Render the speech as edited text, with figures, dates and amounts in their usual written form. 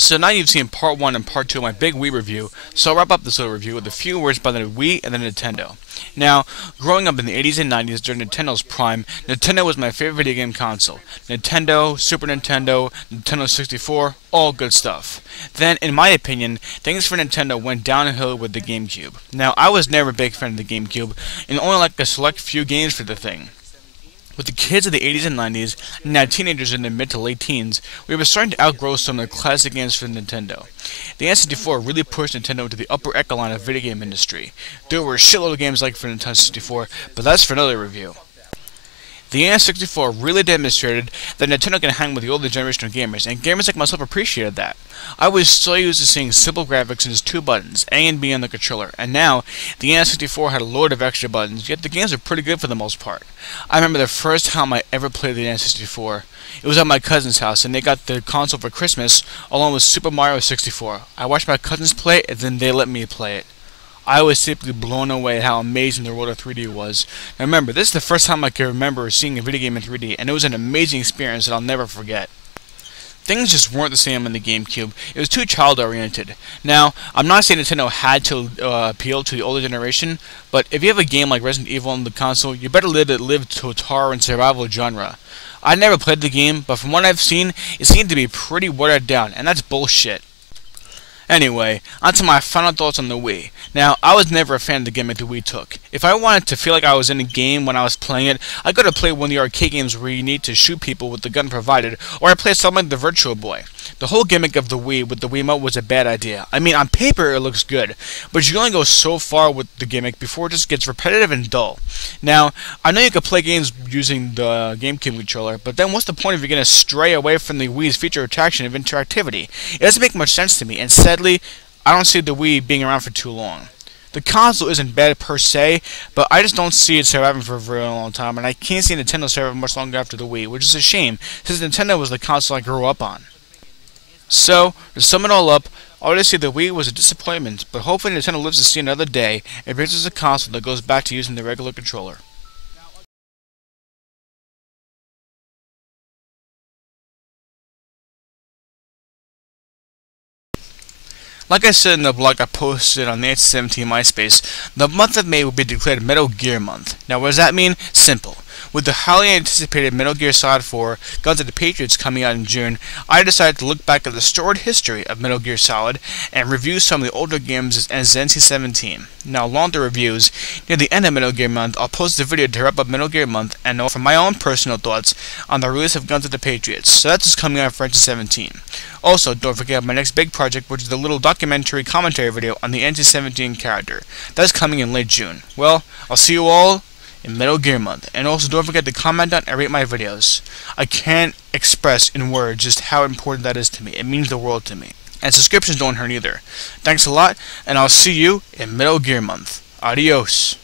So now you've seen part 1 and part 2 of my big Wii review, so I'll wrap up this little review with a few words about the Wii and the Nintendo. Now, growing up in the 80s and 90s during Nintendo's prime, Nintendo was my favorite video game console. Nintendo, Super Nintendo, Nintendo 64, all good stuff. Then, in my opinion, things for Nintendo went downhill with the GameCube. Now, I was never a big fan of the GameCube, and only liked a select few games for the thing. With the kids of the 80s and 90s, and now teenagers in their mid to late teens, we were starting to outgrow some of the classic games for Nintendo. The N64 really pushed Nintendo into the upper echelon of video game industry. There were a shitload of games like for Nintendo 64, but that's for another review. The N64 really demonstrated that Nintendo can hang with the older generation of gamers, and gamers like myself appreciated that. I was so used to seeing simple graphics and just two buttons, A and B on the controller, and now the N64 had a load of extra buttons, yet the games were pretty good for the most part. I remember the first time I ever played the N64. It was at my cousin's house, and they got the console for Christmas, along with Super Mario 64. I watched my cousins play it, and then they let me play it. I was simply blown away at how amazing the world of 3D was. Now remember, this is the first time I can remember seeing a video game in 3D, and it was an amazing experience that I'll never forget. Things just weren't the same on the GameCube. It was too child-oriented. Now, I'm not saying Nintendo had to appeal to the older generation, but if you have a game like Resident Evil on the console, you better let it live to its horror and survival genre. I never played the game, but from what I've seen, it seemed to be pretty watered down, and that's bullshit. Anyway, onto my final thoughts on the Wii. Now, I was never a fan of the gimmick the Wii took. If I wanted to feel like I was in a game when I was playing it, I could have played one of the arcade games where you need to shoot people with the gun provided, or I played something like the Virtual Boy. The whole gimmick of the Wii with the Wiimote was a bad idea. I mean, on paper it looks good, but you can only go so far with the gimmick before it just gets repetitive and dull. Now, I know you could play games using the GameCube controller, but then what's the point if you're going to stray away from the Wii's feature attraction of interactivity? It doesn't make much sense to me, and sadly, I don't see the Wii being around for too long. The console isn't bad per se, but I just don't see it surviving for a very long time, and I can't see Nintendo surviving much longer after the Wii, which is a shame, since Nintendo was the console I grew up on. So, to sum it all up, I would say the Wii was a disappointment, but hopefully Nintendo lives to see another day and brings us a console that goes back to using the regular controller. Like I said in the blog I posted on the H17 MySpace, the month of May will be declared Metal Gear Month. Now what does that mean? Simple. With the highly anticipated Metal Gear Solid 4 Guns of the Patriots coming out in June, I decided to look back at the storied history of Metal Gear Solid and review some of the older games as NC-17. Now along the reviews, near the end of Metal Gear Month, I'll post a video to wrap up Metal Gear Month and offer my own personal thoughts on the release of Guns of the Patriots. So that's just coming out for NC-17. Also, don't forget my next big project, which is the little documentary commentary video on the NC-17 character. That's coming in late June. Well, I'll see you all in Metal Gear Month, and also don't forget to comment on and rate my videos. I can't express in words just how important that is to me. It means the world to me. And subscriptions don't hurt either. Thanks a lot, and I'll see you in Metal Gear Month. Adios.